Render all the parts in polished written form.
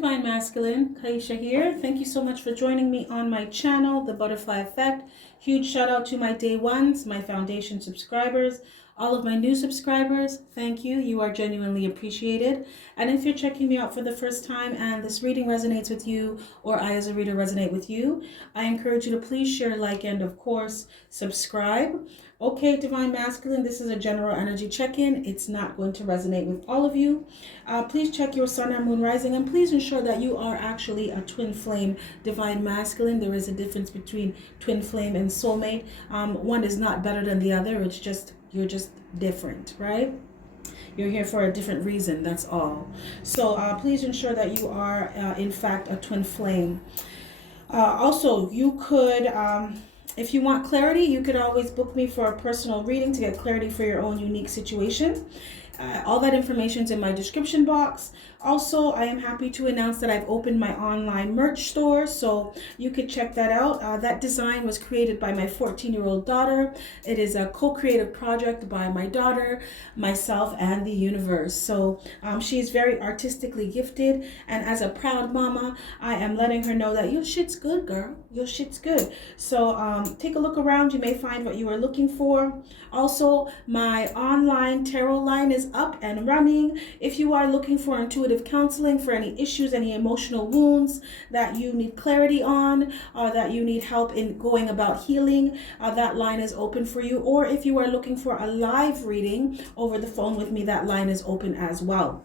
Divine Masculine, Kaisha here. Thank you so much for joining me on my channel, The Butterfly Effect. Huge shout out to my day ones, my foundation subscribers, all of my new subscribers. Thank you. You are genuinely appreciated. And if you're checking me out for the first time and this reading resonates with you, or I as a reader resonate with you, I encourage you to please share, like, and of course, subscribe. Okay, Divine Masculine, this is a general energy check-in. It's not going to resonate with all of you. Please check your sun and moon rising, and please ensure that you are actually a twin flame Divine Masculine. There is a difference between twin flame and soulmate. One is not better than the other. It's just, you're just different, right? You're here for a different reason, that's all. So please ensure that you are, in fact, a twin flame. Also, you could... if you want clarity, you could always book me for a personal reading to get clarity for your own unique situation. All that information is in my description box. Also, I am happy to announce that I've opened my online merch store, so you could check that out. That design was created by my 14-year-old daughter. It is a co-creative project by my daughter, myself, and the universe. So she's very artistically gifted, and as a proud mama, I am letting her know that your shit's good, girl. Your shit's good. So take a look around. You may find what you are looking for. Also, my online tarot line is up and running. If you are looking for intuitive counseling for any issues, any emotional wounds that you need clarity on, or that you need help in going about healing, that line is open for you. Or if you are looking for a live reading over the phone with me, that line is open as well.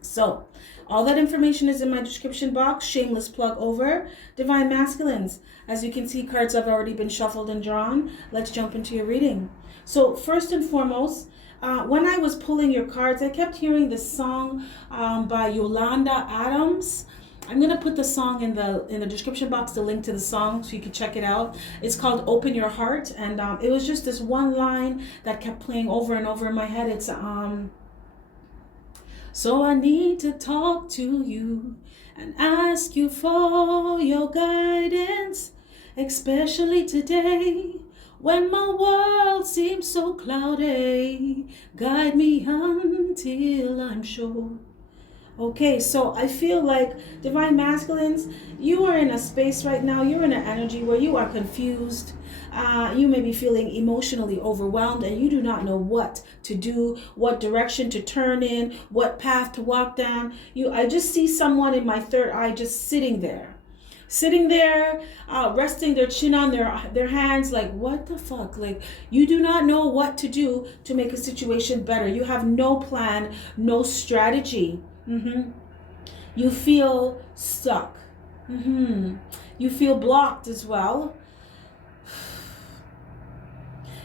So all that information is in my description box. Shameless plug over. Divine Masculines, as you can see, cards have already been shuffled and drawn. Let's jump into your reading. So first and foremost, when I was pulling your cards, I kept hearing this song by Yolanda Adams. I'm gonna put the song in the description box, the link to the song, so you can check it out. It's called "Open Your Heart," and it was just this one line that kept playing over and over in my head. It's so I need to talk to you and ask you for your guidance, especially today. When my world seems so cloudy, guide me until I'm sure. Okay, so I feel like Divine Masculines, you are in a space right now, you're in an energy where you are confused. You may be feeling emotionally overwhelmed and you do not know what to do, what direction to turn in, what path to walk down. I just see someone in my third eye just sitting there, resting their chin on their hands, like, what the fuck? Like, you do not know what to do to make a situation better. You have no plan, no strategy. You feel stuck. You feel blocked as well.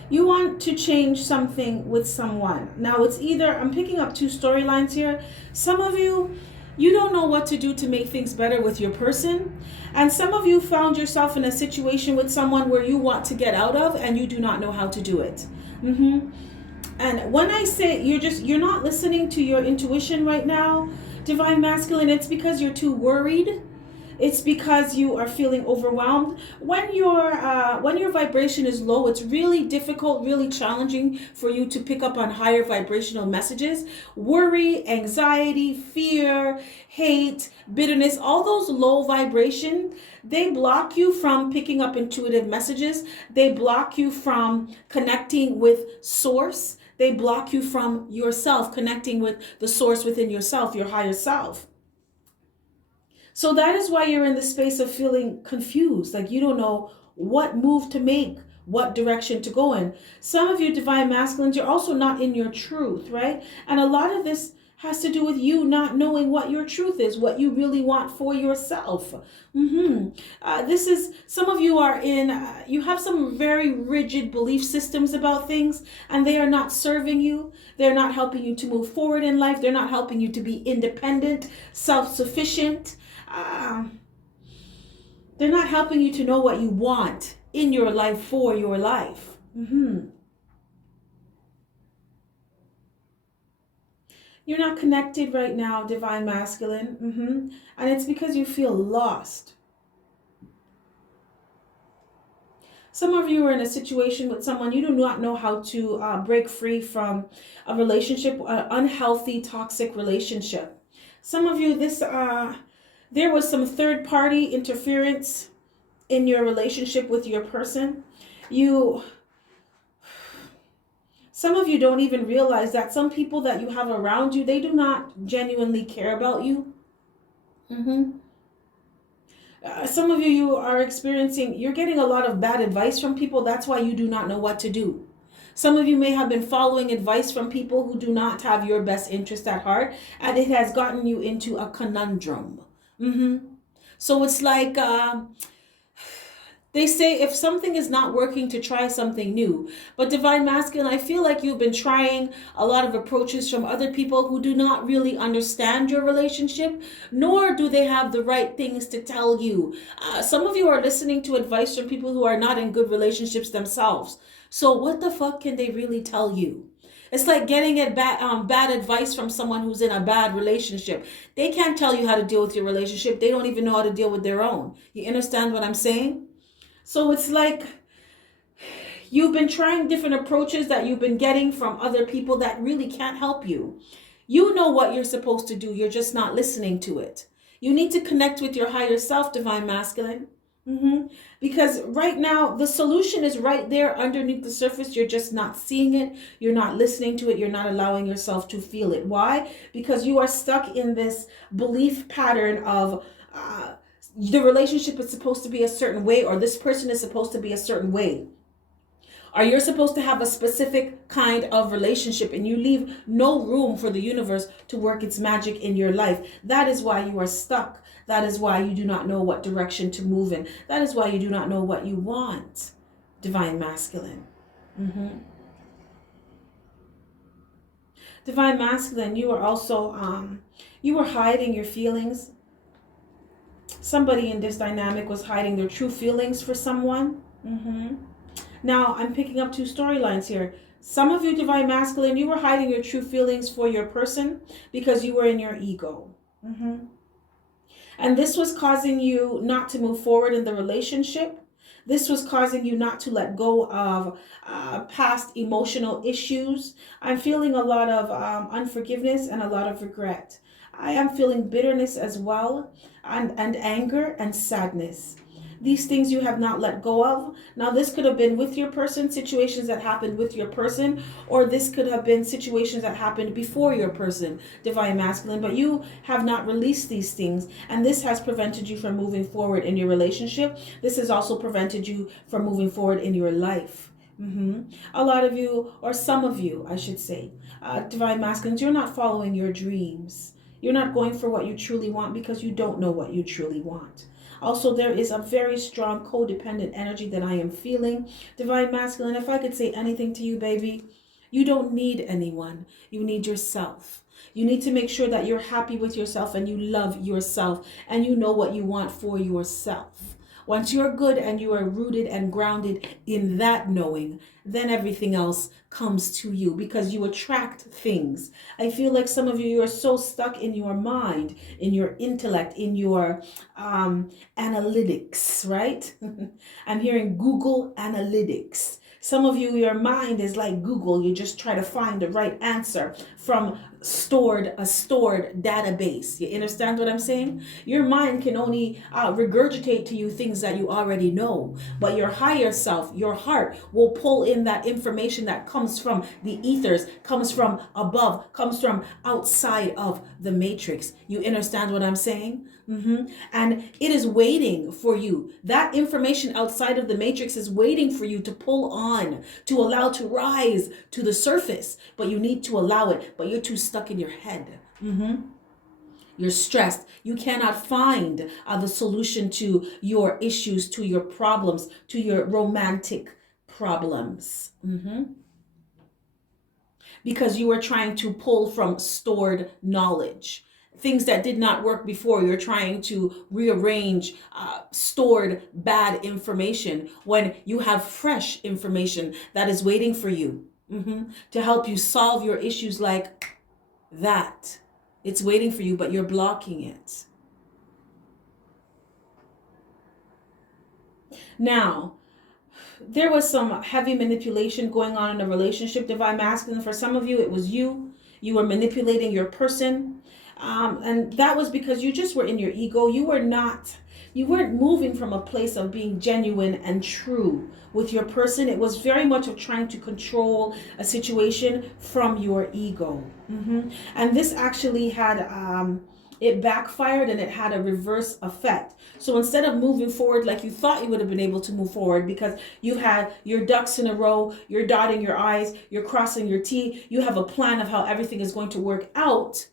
You want to change something with someone. Now, it's either, I'm picking up two storylines here. Some of you, you don't know what to do to make things better with your person. And some of you found yourself in a situation with someone where you want to get out of and you do not know how to do it. And when I say you're not listening to your intuition right now, Divine Masculine, it's because you're too worried. It's because you are feeling overwhelmed. When your vibration is low, it's really difficult, really challenging for you to pick up on higher vibrational messages. Worry, anxiety, fear, hate, bitterness, all those low vibration, they block you from picking up intuitive messages. They block you from connecting with source. They block you from yourself, connecting with the source within yourself, your higher self. So that is why you're in the space of feeling confused, like you don't know what move to make, what direction to go in. Some of you Divine Masculines, you're also not in your truth, right? And a lot of this has to do with you not knowing what your truth is, what you really want for yourself. This is, some of you are in, you have some very rigid belief systems about things, and they are not serving you. They're not helping you to move forward in life. They're not helping you to be independent, self-sufficient. They're not helping you to know what you want in your life for your life. You're not connected right now, Divine Masculine. And it's because you feel lost. Some of you are in a situation with someone you do not know how to break free from a relationship, an unhealthy, toxic relationship. Some of you, There was some third party interference in your relationship with your person. You, some of you don't even realize that some people that you have around you, they do not genuinely care about you. Some of you are experiencing, you're getting a lot of bad advice from people. That's why you do not know what to do. Some of you may have been following advice from people who do not have your best interest at heart, and it has gotten you into a conundrum. So it's like, they say if something is not working, to try something new. But Divine Masculine, I feel like you've been trying a lot of approaches from other people who do not really understand your relationship, nor do they have the right things to tell you. Some of you are listening to advice from people who are not in good relationships themselves. So what the fuck can they really tell you? It's like getting bad advice from someone who's in a bad relationship. They can't tell you how to deal with your relationship. They don't even know how to deal with their own. You understand what I'm saying? So it's like you've been trying different approaches that you've been getting from other people that really can't help you. You know what you're supposed to do. You're just not listening to it. You need to connect with your higher self, Divine Masculine. Because right now, the solution is right there underneath the surface. You're just not seeing it. You're not listening to it. You're not allowing yourself to feel it. Why? Because you are stuck in this belief pattern of the relationship is supposed to be a certain way, or this person is supposed to be a certain way. Or you're supposed to have a specific kind of relationship, and you leave no room for the universe to work its magic in your life. That is why you are stuck. That is why you do not know what direction to move in. That is why you do not know what you want, Divine Masculine. Divine Masculine, you are also, you were hiding your feelings. Somebody in this dynamic was hiding their true feelings for someone. Now, I'm picking up two storylines here. Some of you, Divine Masculine, you were hiding your true feelings for your person because you were in your ego. And this was causing you not to move forward in the relationship. This was causing you not to let go of past emotional issues. I'm feeling a lot of unforgiveness and a lot of regret. I am feeling bitterness as well, and anger and sadness. These things you have not let go of. Now, this could have been with your person, situations that happened with your person, or this could have been situations that happened before your person, Divine Masculine, but you have not released these things, and this has prevented you from moving forward in your relationship. This has also prevented you from moving forward in your life. A lot of you, or some of you, I should say, Divine Masculines, you're not following your dreams. You're not going for what you truly want because you don't know what you truly want. Also, there is a very strong codependent energy that I am feeling. Divine Masculine, if I could say anything to you, baby, you don't need anyone. You need yourself. You need to make sure that you're happy with yourself and you love yourself and you know what you want for yourself. Once you're good and you are rooted and grounded in that knowing, then everything else comes to you because you attract things. I feel like some of you, you are so stuck in your mind, in your intellect, in your analytics, right? I'm hearing Google Analytics. Some of you, your mind is like Google. You just try to find the right answer from a stored database. You understand what I'm saying? Your mind can only regurgitate to you things that you already know, but your higher self, your heart, will pull in that information that comes from the ethers, comes from above, comes from outside of the matrix. You understand what I'm saying? And it is waiting for you. That information outside of the matrix is waiting for you to pull on, to allow to rise to the surface. But you need to allow it, but you're too stuck in your head. You're stressed. You cannot find the solution to your issues, to your problems, to your romantic problems. Because you are trying to pull from stored knowledge. Things that did not work before, you're trying to rearrange stored bad information when you have fresh information that is waiting for you to help you solve your issues like that. It's waiting for you, but you're blocking it. Now, there was some heavy manipulation going on in a relationship, Divine Masculine. For some of you, it was you. You were manipulating your person. And that was because you just were in your ego. You weren't moving from a place of being genuine and true with your person. It was very much of trying to control a situation from your ego. And this actually had, it backfired and it had a reverse effect. So instead of moving forward like you thought you would have been able to move forward because you had your ducks in a row, you're dotting your I's, you're crossing your T, you have a plan of how everything is going to work out,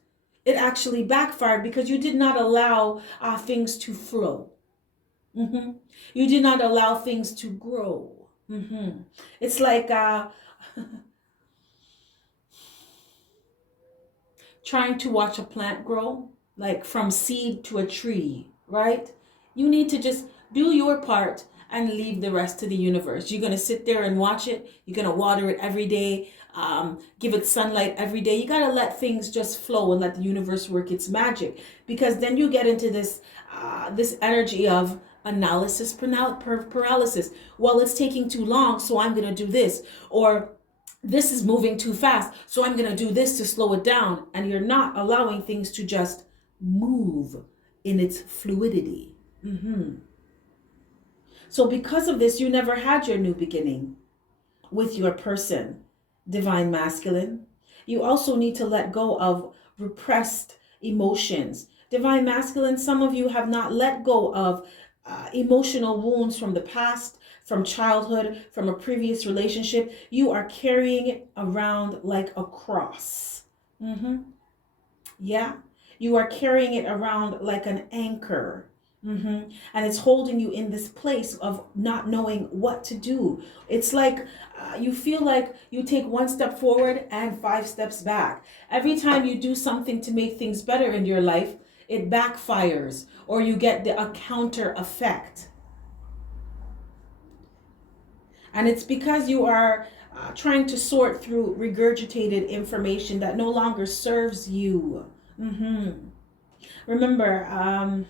it actually backfired because you did not allow things to flow. You did not allow things to grow. It's like trying to watch a plant grow, like from seed to a tree, right? You need to just do your part and leave the rest to the universe. You're going to sit there and watch it. You're going to water it every day, give it sunlight every day. You got to let things just flow and let the universe work its magic, because then you get into this energy of analysis paralysis. Well, it's taking too long, so I'm going to do this. Or this is moving too fast, so I'm going to do this to slow it down. And you're not allowing things to just move in its fluidity. So because of this, you never had your new beginning with your person, divine masculine. You also need to let go of repressed emotions. Divine masculine, some of you have not let go of emotional wounds from the past, from childhood, from a previous relationship. You are carrying it around like a cross. Yeah, you are carrying it around like an anchor. And it's holding you in this place of not knowing what to do. It's like you feel like you take one step forward and 5 steps back. Every time you do something to make things better in your life, it backfires, or you get a counter effect. And it's because you are trying to sort through regurgitated information that no longer serves you. Remember,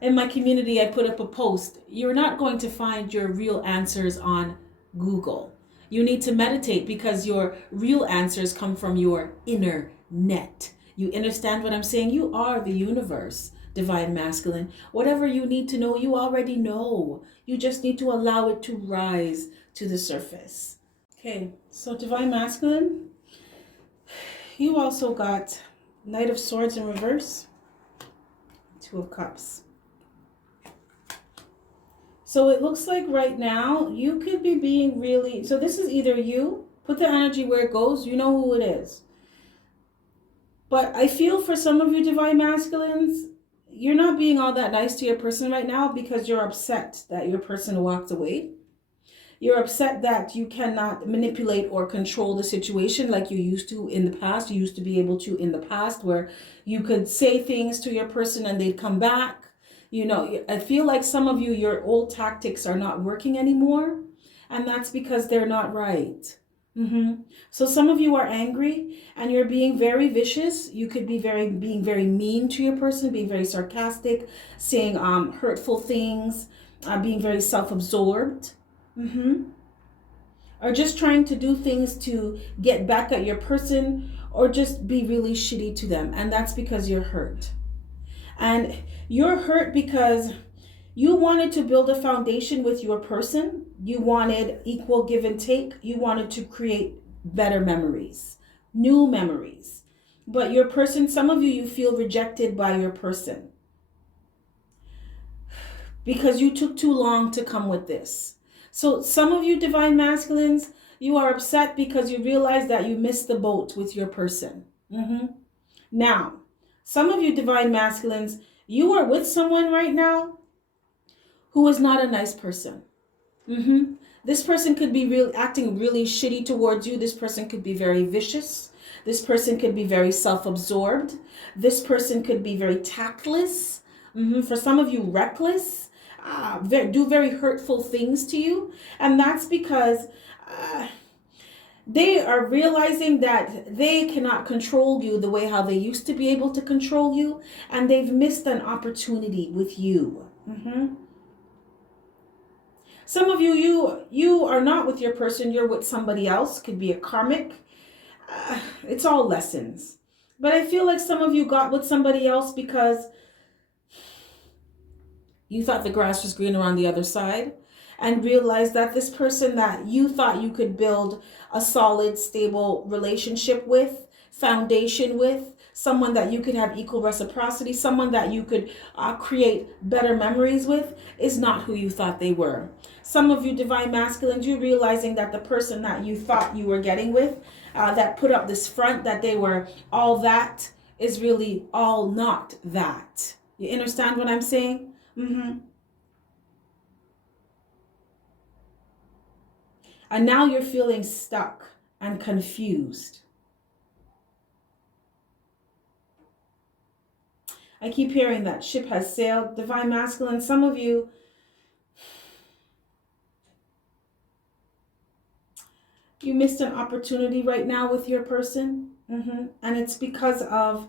in my community, I put up a post. You're not going to find your real answers on Google. You need to meditate, because your real answers come from your inner net. You understand what I'm saying? You are the universe, divine masculine. Whatever you need to know, you already know. You just need to allow it to rise to the surface. Okay, so divine masculine, you also got Knight of Swords in reverse, Two of Cups. So it looks like right now you could be being really, so this is either you, put the energy where it goes, you know who it is. But I feel for some of you divine masculines, you're not being all that nice to your person right now because you're upset that your person walked away. You're upset that you cannot manipulate or control the situation like you used to in the past. You used to be able to in the past, where you could say things to your person and they'd come back. You know, I feel like some of you, your old tactics are not working anymore. And that's because they're not right. So some of you are angry and you're being very vicious. You could be being very mean to your person, being very sarcastic, saying hurtful things, being very self-absorbed. Or just trying to do things to get back at your person, or just be really shitty to them. And that's because you're hurt. And you're hurt because you wanted to build a foundation with your person. You wanted equal give and take. You wanted to create better memories, new memories. But your person, some of you, you feel rejected by your person because you took too long to come with this. So some of you divine masculines, you are upset because you realize that you missed the boat with your person. Now, some of you divine masculines, you are with someone right now who is not a nice person. This person could be acting really shitty towards you. This person could be very vicious. This person could be very self-absorbed. This person could be very tactless. For some of you, reckless. Do very hurtful things to you. And that's because they are realizing that they cannot control you the way how they used to be able to control you. And they've missed an opportunity with you. Some of you are not with your person. You're with somebody else. Could be a karmic. It's all lessons. But I feel like some of you got with somebody else because you thought the grass was greener on the other side, and realized that this person that you thought you could build a solid, stable relationship with, foundation with, someone that you could have equal reciprocity, someone that you could create better memories with, is not who you thought they were. Some of you divine masculines, you're realizing that the person that you thought you were getting with, that put up this front that they were all that, is really all not that. You understand what I'm saying? And now you're feeling stuck and confused. I keep hearing that ship has sailed. Divine masculine, some of you, you missed an opportunity right now with your person. And it's because of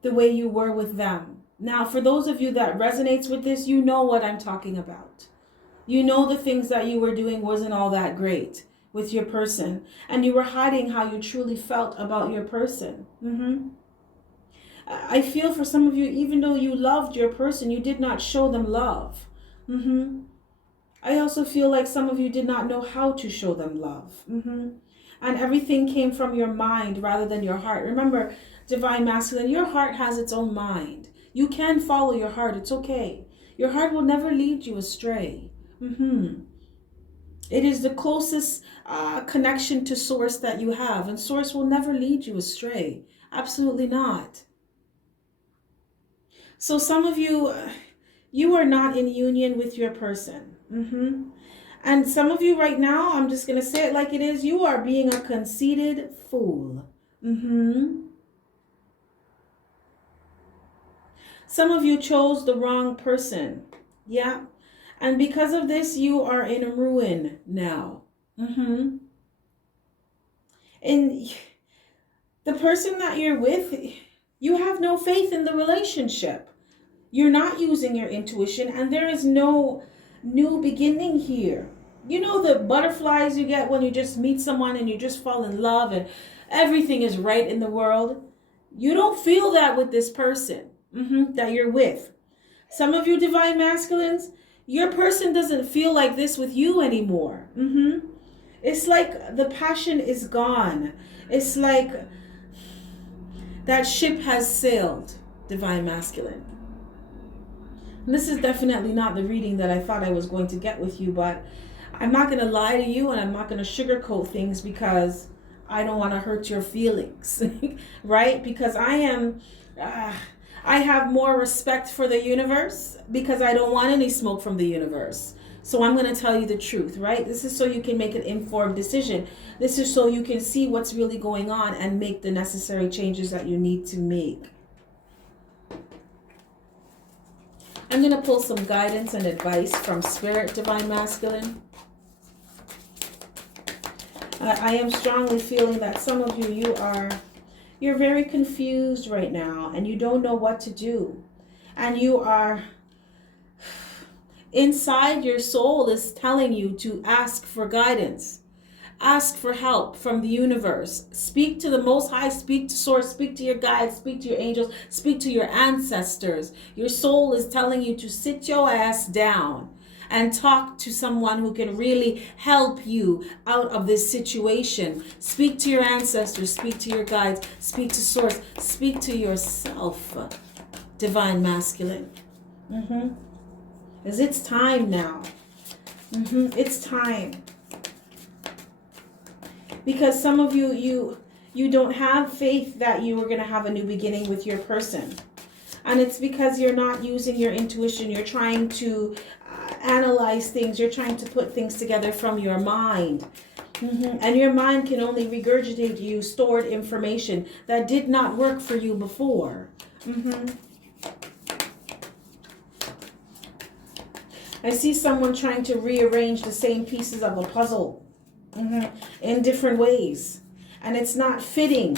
the way you were with them. Now, for those of you that resonates with this, you know what I'm talking about. You know the things that you were doing wasn't all that great with your person. And you were hiding how you truly felt about your person. I feel for some of you, even though you loved your person, you did not show them love. I also feel like some of you did not know how to show them love. And everything came from your mind rather than your heart. Remember, divine masculine, your heart has its own mind. You can follow your heart. It's okay. Your heart will never lead you astray. It is the closest connection to source that you have. And source will never lead you astray. Absolutely not. So some of you, you are not in union with your person. And some of you right now, I'm just going to say it like it is, you are being a conceited fool. Some of you chose the wrong person. Yeah. And because of this, you are in ruin now. And the person that you're with, you have no faith in the relationship. You're not using your intuition, and there is no new beginning here. You know the butterflies you get when you just meet someone and you just fall in love and everything is right in the world? You don't feel that with this person that you're with. Some of you divine masculines, your person doesn't feel like this with you anymore. It's like the passion is gone. It's like that ship has sailed, divine masculine. And this is definitely not the reading that I thought I was going to get with you, but I'm not going to lie to you and I'm not going to sugarcoat things because I don't want to hurt your feelings, right? Because I have more respect for the universe because I don't want any smoke from the universe. So I'm going to tell you the truth, right? This is so you can make an informed decision. This is so you can see what's really going on and make the necessary changes that you need to make. I'm going to pull some guidance and advice from Spirit, divine masculine. I am strongly feeling that some of you, you're very confused right now and you don't know what to do. And you are, inside your soul is telling you to ask for guidance. Ask for help from the universe. Speak to the Most High, speak to Source, speak to your guides, speak to your angels, speak to your ancestors. Your soul is telling you to sit your ass down and talk to someone who can really help you out of this situation. Speak to your ancestors, speak to your guides, speak to Source, speak to yourself, divine masculine. Because it's time now. It's time. Because some of you don't have faith that you are going to have a new beginning with your person. And it's because you're not using your intuition. You're trying to analyze things. You're trying to put things together from your mind. And your mind can only regurgitate you stored information that did not work for you before. I see someone trying to rearrange the same pieces of a puzzle. In different ways, and it's not fitting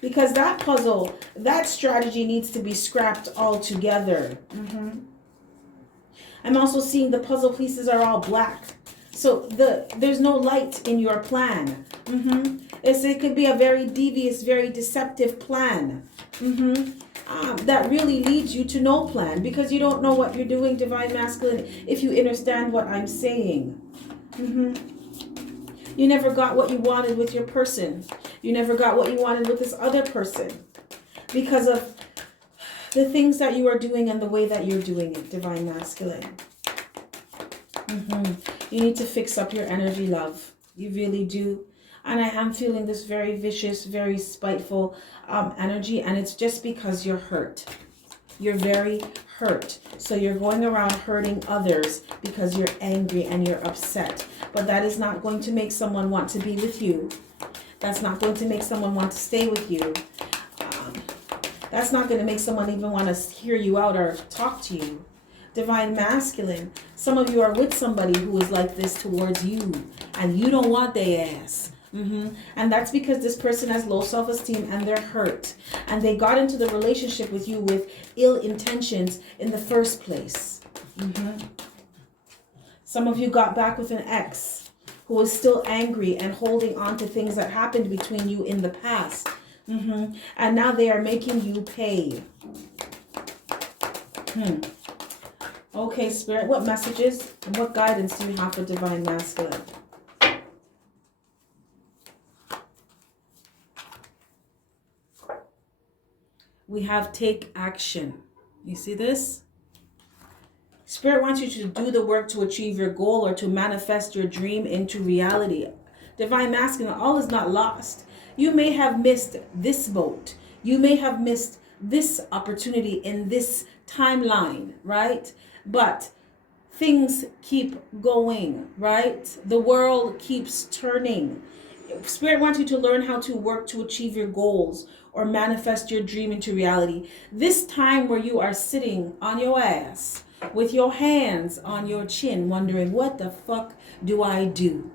because that puzzle, that strategy needs to be scrapped altogether. I'm also seeing the puzzle pieces are all black, So there's no light in your plan. It could be a very devious, very deceptive plan. That really leads you to no plan, because you don't know what you're doing, Divine Masculine, if you understand what I'm saying. You never got what you wanted with your person. You never got what you wanted with this other person, because of the things that you are doing and the way that you're doing it, Divine Masculine. You need to fix up your energy, love. You really do. And I am feeling this very vicious, very spiteful energy. And it's just because you're hurt. You're very hurt. So you're going around hurting others because you're angry and you're upset. But that is not going to make someone want to be with you. That's not going to make someone want to stay with you. That's not going to make someone even want to hear you out or talk to you. Divine Masculine, some of you are with somebody who is like this towards you, and you don't want their ass. And that's because this person has low self-esteem and they're hurt, and they got into the relationship with you with ill intentions in the first place. Some of you got back with an ex who is still angry and holding on to things that happened between you in the past. And now they are making you pay. Okay, Spirit, what messages and what guidance do you have for Divine Masculine? We have take action. You see this? Spirit wants you to do the work to achieve your goal or to manifest your dream into reality. Divine Masculine, all is not lost. You may have missed this boat. You may have missed this opportunity in this timeline, right? But things keep going, right? The world keeps turning. Spirit wants you to learn how to work to achieve your goals or manifest your dream into reality. This time where you are sitting on your ass with your hands on your chin, wondering, what the fuck do I do?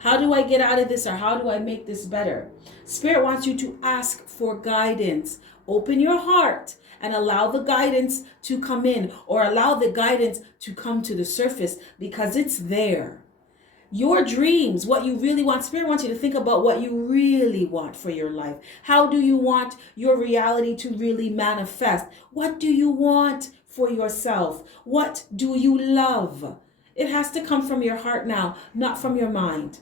How do I get out of this, or how do I make this better? Spirit wants you to ask for guidance. Open your heart and allow the guidance to come in, or allow the guidance to come to the surface, because it's there. Your dreams, what you really want. Spirit wants you to think about what you really want for your life. How do you want your reality to really manifest? What do you want for yourself? What do you love? It has to come from your heart now, not from your mind.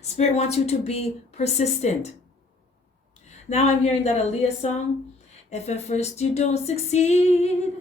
Spirit wants you to be persistent. Now I'm hearing that Aaliyah song. If at first you don't succeed,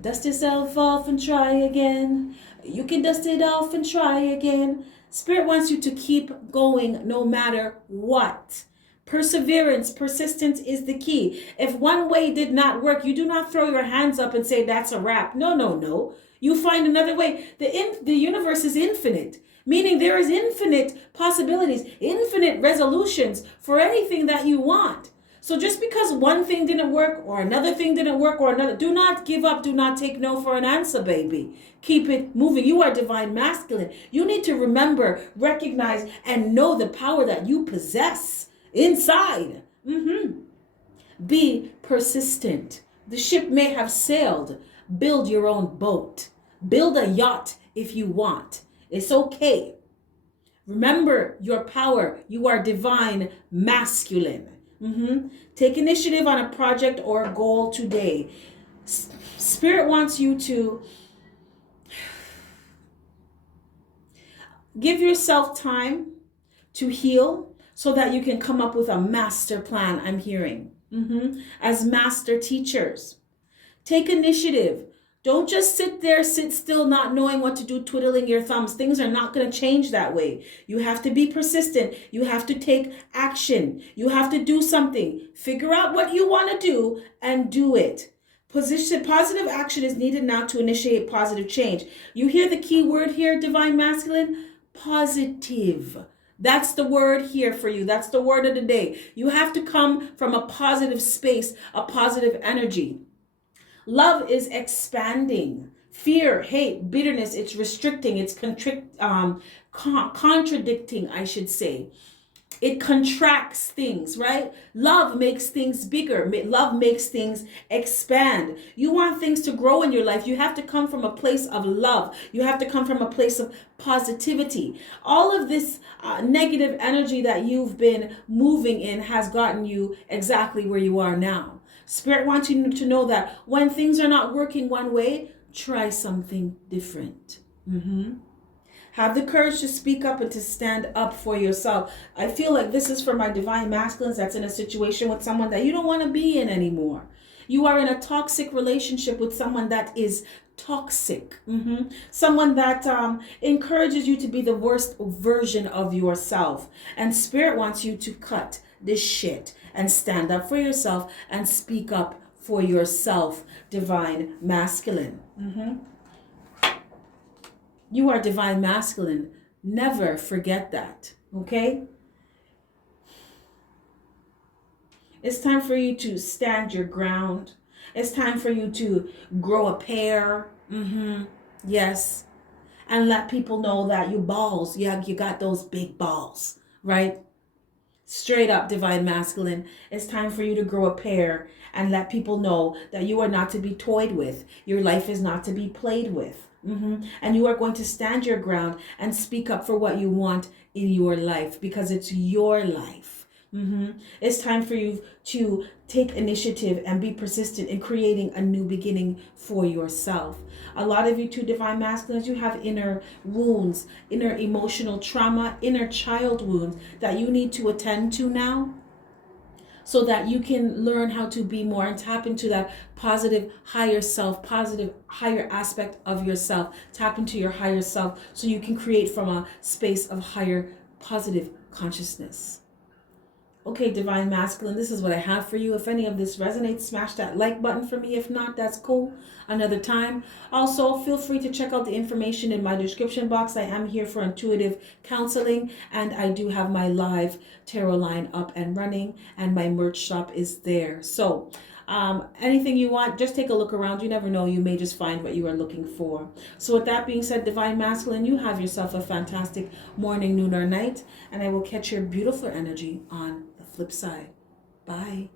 dust yourself off and try again. You can dust it off and try again. Spirit wants you to keep going no matter what. Perseverance, persistence is the key. If one way did not work, you do not throw your hands up and say that's a wrap. No. You find another way. The universe is infinite, meaning there is infinite possibilities, infinite resolutions for anything that you want. So just because one thing didn't work or another thing didn't work or another, do not give up. Do not take no for an answer, baby. Keep it moving. You are Divine Masculine. You need to remember, recognize, and know the power that you possess inside. Be persistent. The ship may have sailed. Build your own boat. Build a yacht if you want. It's okay. Remember your power. You are Divine Masculine. Take initiative on a project or a goal today. Spirit wants you to give yourself time to heal so that you can come up with a master plan, I'm hearing. As master teachers. Take initiative. Don't just sit there, sit still, not knowing what to do, twiddling your thumbs. Things are not going to change that way. You have to be persistent. You have to take action. You have to do something. Figure out what you want to do and do it. Positive action is needed now to initiate positive change. You hear the key word here, Divine Masculine? Positive. That's the word here for you. That's the word of the day. You have to come from a positive space, a positive energy. Love is expanding. Fear, hate, bitterness, it's restricting, it's contradicting, I should say. It contracts things, right? Love makes things bigger. Love makes things expand. You want things to grow in your life. You have to come from a place of love. You have to come from a place of positivity. All of this negative energy that you've been moving in has gotten you exactly where you are now. Spirit wants you to know that when things are not working one way, try something different. Have the courage to speak up and to stand up for yourself. I feel like this is for my divine masculines that's in a situation with someone that you don't want to be in anymore. You are in a toxic relationship with someone that is toxic. Someone that encourages you to be the worst version of yourself. And Spirit wants you to cut this shit and stand up for yourself and speak up for yourself, divine masculine. You are divine masculine. Never forget that. Okay? It's time for you to stand your ground. It's time for you to grow a pair. Yes. And let people know that you balls. Yeah, you got those big balls. Right? Straight up, divine masculine. It's time for you to grow a pair and let people know that you are not to be toyed with. Your life is not to be played with. And you are going to stand your ground and speak up for what you want in your life because it's your life. It's time for you to take initiative and be persistent in creating a new beginning for yourself. A lot of you two divine masculines, you have inner wounds, inner emotional trauma, inner child wounds that you need to attend to now, so that you can learn how to be more and tap into that positive higher self, positive higher aspect of yourself. Tap into your higher self so you can create from a space of higher positive consciousness. Okay, divine masculine, this is what I have for you. If any of this resonates, smash that like button for me. If not, that's cool. Another time. Also, feel free to check out the information in my description box. I am here for intuitive counseling, and I do have my live tarot line up and running, and my merch shop is there. So anything you want, just take a look around. You never know, you may just find what you are looking for. So with that being said, divine masculine, you have yourself a fantastic morning, noon, or night, and I will catch your beautiful energy on the flip side. Bye.